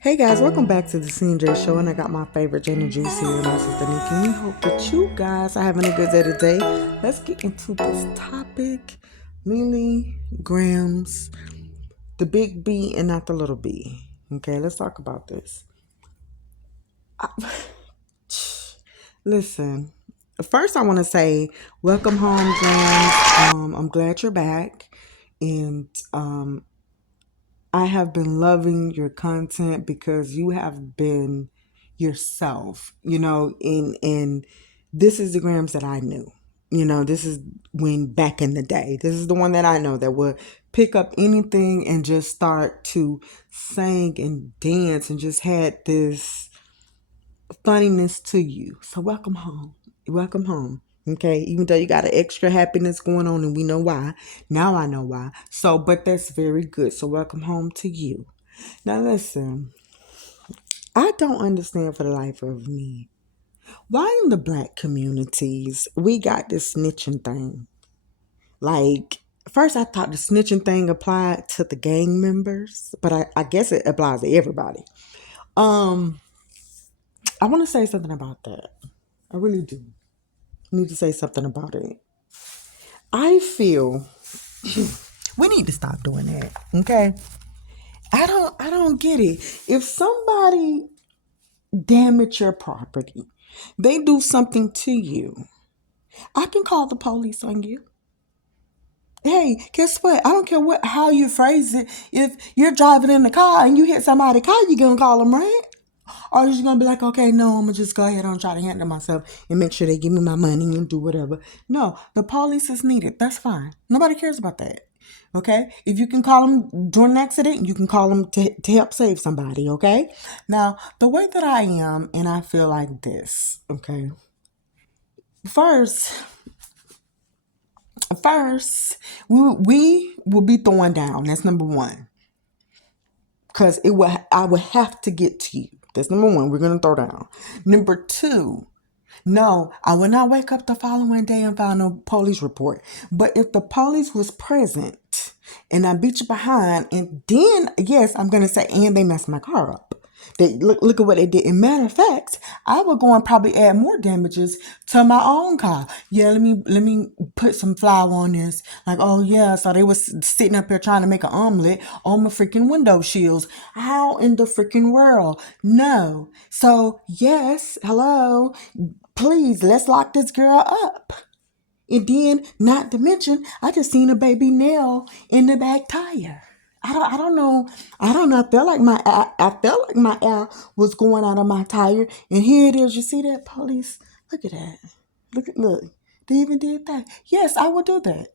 Hey guys, welcome back to the CNJ show, and I got my favorite Jane Juice here, my sister Nikki. We hope that you guys are having a good day today. Let's get into this topic. Leelee, gramz, the big B and not the little b. Okay, let's talk about this. Listen, first I want to say welcome home, gramz. I'm glad you're back, and I have been loving your content because you have been yourself, and this is the gramz that I knew. This is when back in the day. This is the one that I know that would pick up anything and just start to sing and dance and just had this funniness to you. So welcome home. Welcome home. Okay, even though you got an extra happiness going on and we know why. Now I know why. So, but that's very good. So welcome home to you. Now listen, I don't understand for the life of me. Why in the black communities we got this snitching thing? Like, first I thought the snitching thing applied to the gang members, but I guess it applies to everybody. Um, I want to say something about that. I really do. Need to say something about it. I feel we need to stop doing that. Okay? I don't get it. If somebody damage your property, they do something to you, I can call the police on you. Hey, guess what? I don't care how you phrase it. If you're driving in the car and you hit somebody's car, you gonna call them, right? Or are you gonna be like, okay, no, I'm gonna just go ahead and try to handle myself and make sure they give me my money and do whatever. No, the police is needed. That's fine. Nobody cares about that. Okay? If you can call them during an accident, you can call them to help save somebody. Okay? Now, the way that I am, and I feel like this. Okay? First, we will be throwing down. That's number one. Because I would have to get to you. That's number one. We're gonna throw down. Number two, no, I will not wake up the following day and file no police report. But if the police was present and I beat you behind, and then yes, I'm gonna say, and they messed my car up. They look at what they did. In matter of fact, I would go and probably add more damages to my own car. Yeah, let me put some flour on this. Like, oh yeah, so they was sitting up here trying to make an omelet on my freaking window shields. How in the freaking world? No. So yes, hello. Please, let's lock this girl up. And then, not to mention, I just seen a baby nail in the back tire. I don't know. I don't know. I felt like my air was going out of my tire, and here it is. You see that, police? Look at that. Look. They even did that. Yes, I would do that.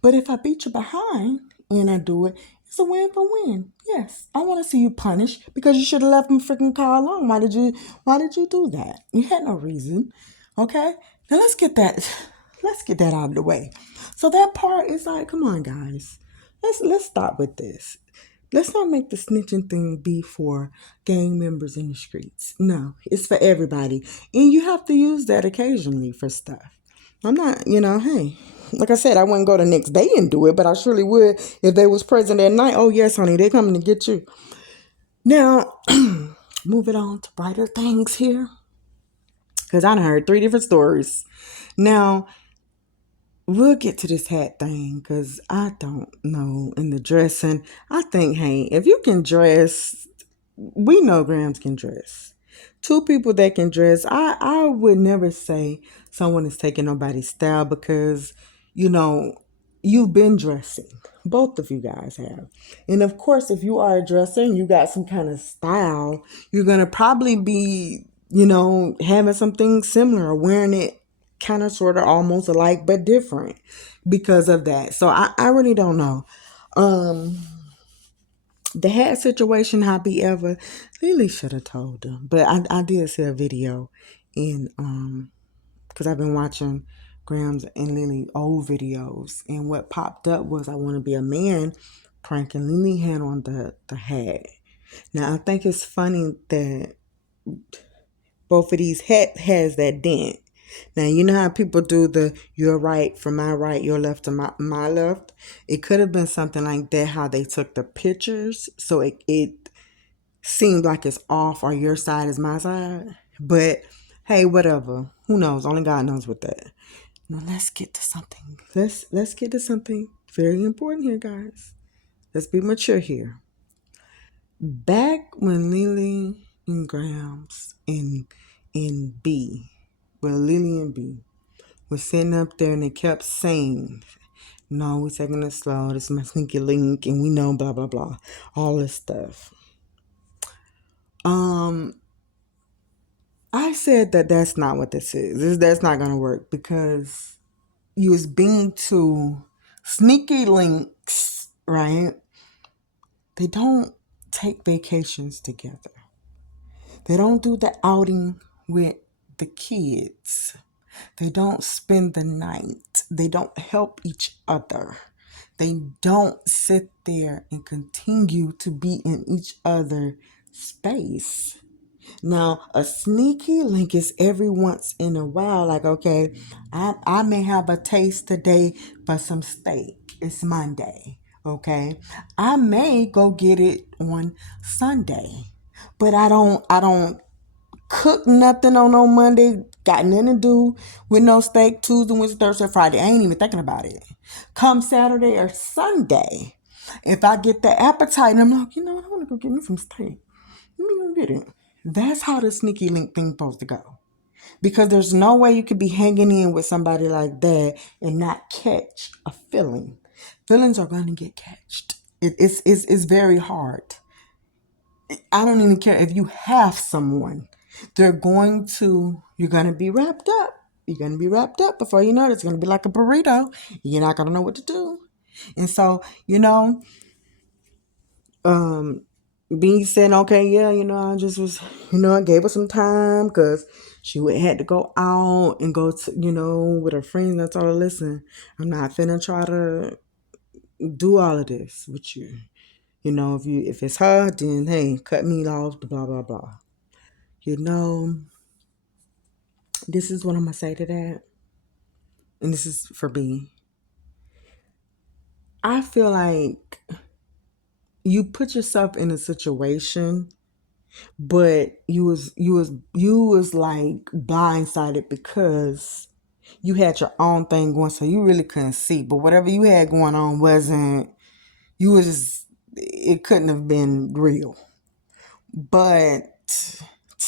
But if I beat you behind and I do it, it's a win for win. Yes, I want to see you punished because you should have left my freaking car alone. Why did you do that? You had no reason. Okay? Now let's get that out of the way. So that part is like, come on, guys. Let's stop with this. Let's not make the snitching thing be for gang members in the streets. No, it's for everybody. And you have to use that occasionally for stuff. I'm not, hey, like I said, I wouldn't go the next day and do it, but I surely would if they was present at night. Oh, yes, honey, they're coming to get you. Now, moving on to brighter things here, because I done heard 3 different stories. Now, we'll get to this hat thing because I don't know. In the dressing, I think, hey, if you can dress, we know gramz can dress. 2 people that can dress, I would never say someone is taking nobody's style because, you know, you've been dressing. Both of you guys have. And of course, if you are a dresser and you got some kind of style, you're going to probably be, having something similar or wearing it kind of sort of almost alike but different because of that. So I really don't know. The hat situation, however, Lily should have told them. But I did see a video in because I've been watching gramz and Lily old videos, and what popped up was I Want to Be a Man prank, and Lily had on the hat. Now I think it's funny that both of these hat has that dent. Now, you know how people do the your right for my right, your left to my left? It could have been something like that, how they took the pictures. So it seems like it's off or your side is my side. But hey, whatever. Who knows? Only God knows with that. Now let's get to something. Let's get to something very important here, guys. Let's be mature here. Back when leelee and gramz and B, well, leelee and B was sitting up there and they kept saying, no, we're taking it slow. This is my sneaky link, and we know blah blah blah, all this stuff. I said that that's not what this is. That's not gonna work because you was being too sneaky links, right? They don't take vacations together. They don't do the outing with the kids. They don't spend the night. They don't help each other. They don't sit there and continue to be in each other's space. Now, a sneaky link is every once in a while, like, okay, I may have a taste today for some steak. It's Monday, okay? I may go get it on Sunday, but I don't cook nothing on no Monday. Got nothing to do with no steak Tuesday, Wednesday, Thursday, Friday. I ain't even thinking about it. Come Saturday or Sunday, if I get the appetite and I'm like, I want to go get me some steak. Let me go get it. That's how the sneaky link thing supposed to go. Because there's no way you could be hanging in with somebody like that and not catch a feeling. Feelings are going to get catched. It's very hard. I don't even care if you have someone. You're going to be wrapped up. You're going to be wrapped up before you know it. It's going to be like a burrito. You're not going to know what to do. And so, B said, okay, yeah, I just was, I gave her some time because she had to go out and go to, with her friends. And I told her, listen, I'm not finna try to do all of this with you. If it's her, then hey, cut me off, blah, blah, blah. This is what I'm going to say to that. And this is for B. I feel like you put yourself in a situation, but you was like blindsided because you had your own thing going, so you really couldn't see. But whatever you had going on it couldn't have been real. But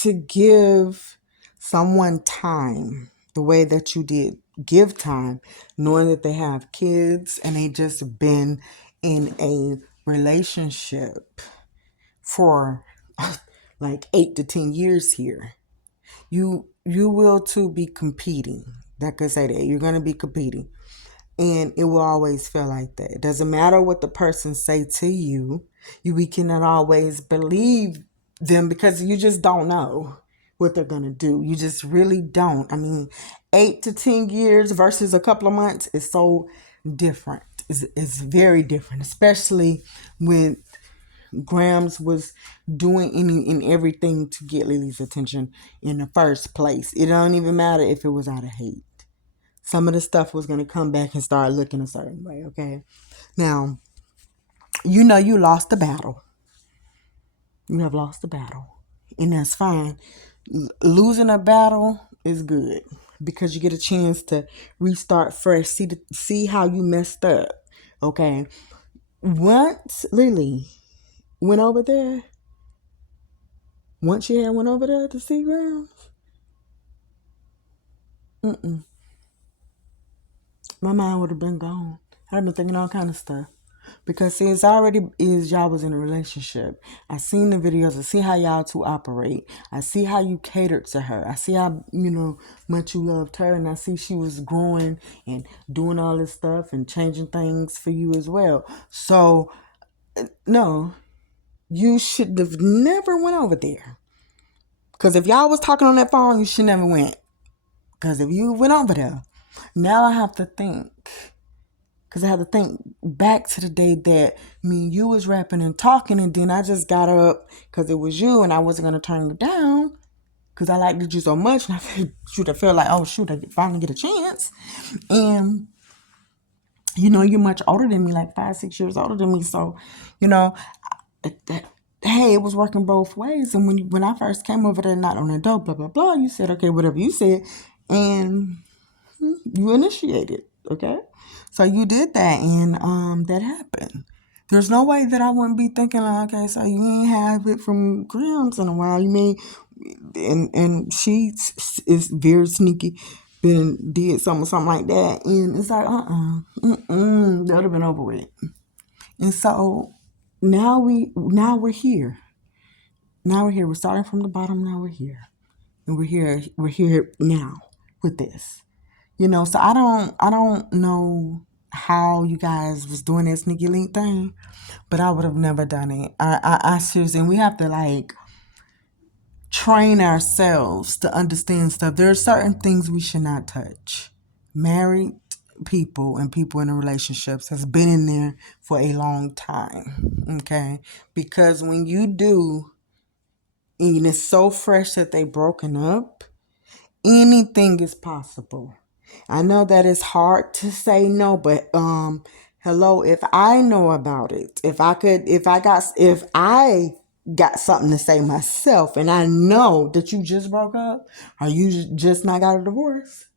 to give someone time the way that you did give time, knowing that they have kids and they just been in a relationship for like 8 to 10 years here, you will too be competing. That could say that you're going to be competing, and it will always feel like that. It doesn't matter what the person say to you. We cannot always believe them because you just don't know what they're going to do. You just really don't. I mean, 8 to 10 years versus a couple of months is so different. It's very different, especially when gramz was doing any and everything to get leelee's attention in the first place. It don't even matter if it was out of hate. Some of the stuff was going to come back and start looking a certain way, okay? Now, you lost the battle. You have lost the battle. And that's fine. Losing a battle is good because you get a chance to restart fresh. See how you messed up, okay? Once leelee went over there, once she had went over there to see gramz, my mind would have been gone. I'd have been thinking all kind of stuff. Because see, it's already is y'all was in a relationship. I seen the videos. I see how y'all two operate. I see how you catered to her. I see how, much you loved her. And I see she was growing and doing all this stuff and changing things for you as well. So, no, you should have never went over there. Because if y'all was talking on that phone, you should never went. Because if you went over there, now I have to think. Because I have to think back to the day that me and you was rapping and talking, and then I just got up because it was you and I wasn't going to turn you down because I liked you so much. And I felt like, oh, shoot, I finally get a chance. And, you're much older than me, like 5, 6 years older than me. So, hey, it was working both ways. And when I first came over there, not on the door, blah blah blah, you said okay, whatever you said, and you initiated, okay? So you did that, and that happened. There's no way that I wouldn't be thinking like, okay, so you ain't have it from gramz in a while. You mean, and she is very sneaky, been did something like that, and it's like, that would have been over with. And so now we're here. Now we're here. We're starting from the bottom. Now we're here, and we're here. We're here now with this. So I don't know how you guys was doing that sneaky link thing, but I would have never done it. I seriously, and we have to like train ourselves to understand stuff. There are certain things we should not touch. Married people and people in relationships has been in there for a long time. Okay, because when you do, and it's so fresh that they broken up, anything is possible. I know that it's hard to say no, but hello, if I know about it, if I got something to say myself and I know that you just broke up or you just not got a divorce.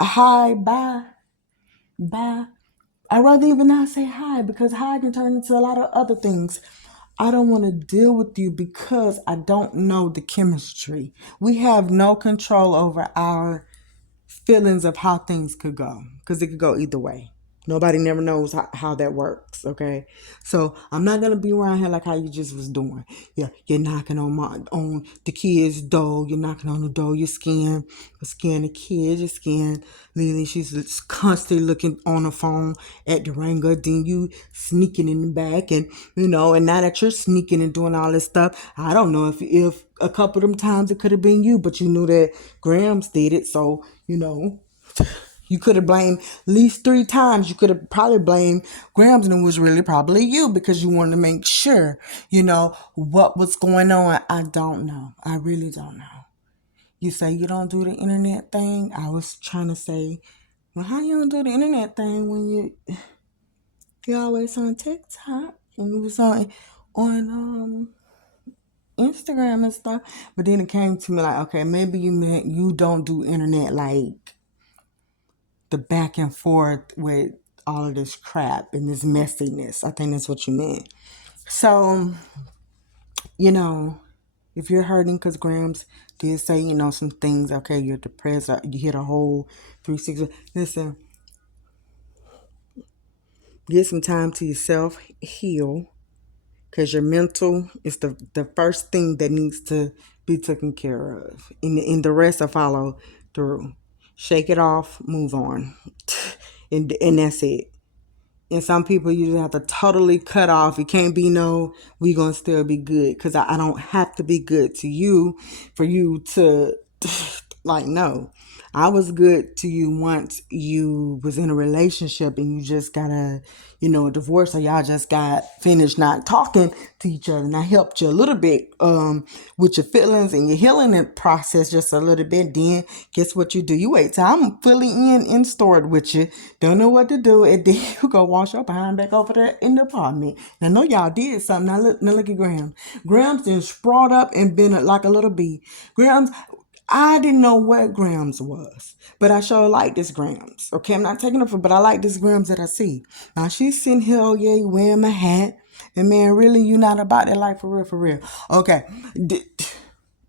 Hi, bye. Bye. I'd rather even not say hi because hi can turn into a lot of other things. I don't want to deal with you because I don't know the chemistry. We have no control over our feelings of how things could go because it could go either way. Nobody never knows how that works, okay? So I'm not gonna be around here like how you just was doing. Yeah, you're knocking on the kid's door. You're knocking on the door. You're scaring the kids. You're scaring Lily. She's constantly looking on the phone at the ringer. Then you sneaking in the back, and and now that you're sneaking and doing all this stuff, I don't know if a couple of them times it could have been you, but you knew that gramz did it, so you could have blamed at least 3 times. You could have probably blamed gramz, and it was really probably you because you wanted to make sure, what was going on. I don't know. I really don't know. You say you don't do the internet thing. I was trying to say, well, how you don't do the internet thing when you always on TikTok and you was on Instagram and stuff. But then it came to me like, okay, maybe you meant you don't do internet like the back and forth with all of this crap and this messiness. I think that's what you meant. So, if you're hurting because gramz did say, some things, okay, you're depressed, you hit a whole 360. Listen, get some time to yourself, heal, because your mental is the first thing that needs to be taken care of. And the rest will follow through. Shake it off, move on. And that's it. And some people you just have to totally cut off. It can't be no, we gonna still be good. Because I don't have to be good to you for you to, like, no. I was good to you once you was in a relationship and you just got a divorce, or y'all just got finished not talking to each other. And I helped you a little bit with your feelings and your healing process just a little bit. Then guess what you do? You wait till I'm fully in stored with you. Don't know what to do. And then you go wash your behind back over there in the apartment. And I know y'all did something. Now look at gramz. Gramz then sprawled up and been like a little bee. Gramz, I didn't know what gramz was, but I sure like this gramz. Okay, I'm not taking it for, but I like this gramz that I see. Now she's sitting here, oh yeah, you wearing my hat, and man, really, you not about that life for real. Okay,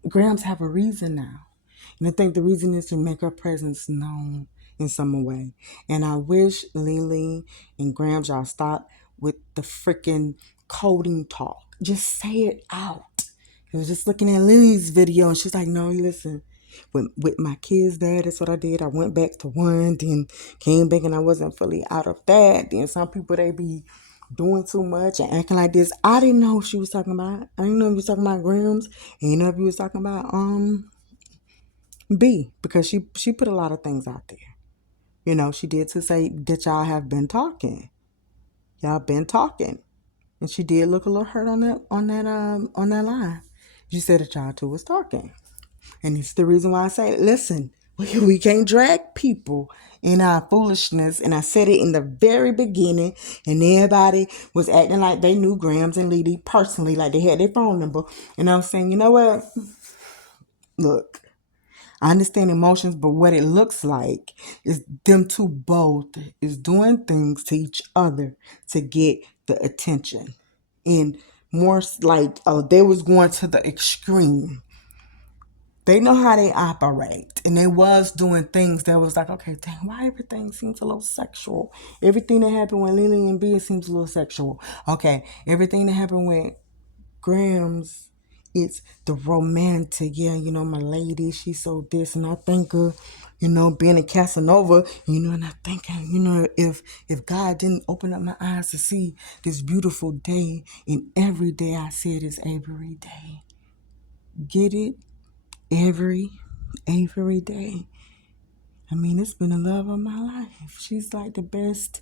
gramz have a reason now, and I think the reason is to make her presence known in some way. And I wish leelee and gramz y'all stop with the freaking coding talk. Just say it out. I was just looking at Lily's video and she's like, no, listen, with my kids there, that's what I did. I went back to one, then came back and I wasn't fully out of that. Then some people, they be doing too much and acting like this. I didn't know what she was talking about. I didn't know if you was talking about gramz. And you know if you was talking about B, because she put a lot of things out there. She did to say that y'all have been talking. Y'all been talking. And she did look a little hurt on that line. You said that y'all two was talking. And it's the reason why I say, listen, We can't drag people in our foolishness. And I said it in the very beginning, and everybody was acting like they knew Gramz and leelee personally, like they had their phone number. And I was saying, you know what? Look, I understand emotions, but what it looks like is them two both is doing things to each other to get the attention. And more like, they was going to the extreme. They know how they operate, and they was doing things that was like, okay, dang, why everything seems a little sexual? Everything that happened with leelee and B, it seems a little sexual. Okay, everything that happened with Gramz, it's the romantic. Yeah, my lady, she's so this, and I think her, being a Casanova, and I think, if God didn't open up my eyes to see this beautiful day, and every day I said it's every day. Get it? Every day. I mean, it's been the love of my life. She's like the best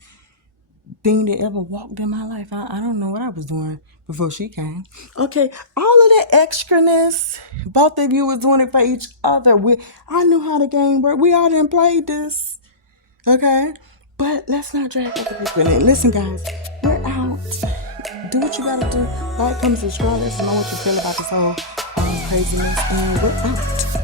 thing that ever walked in my life. I don't know what I was doing before she came. Okay, all of that extraness, both of you was doing it for each other. I knew how the game worked. We all done played this. Okay? But let's not drag out the people in it. Listen, guys, we're out. Do what you gotta do. Like, comment, subscribe. Let us know what you feel about this whole craziness. And we're out.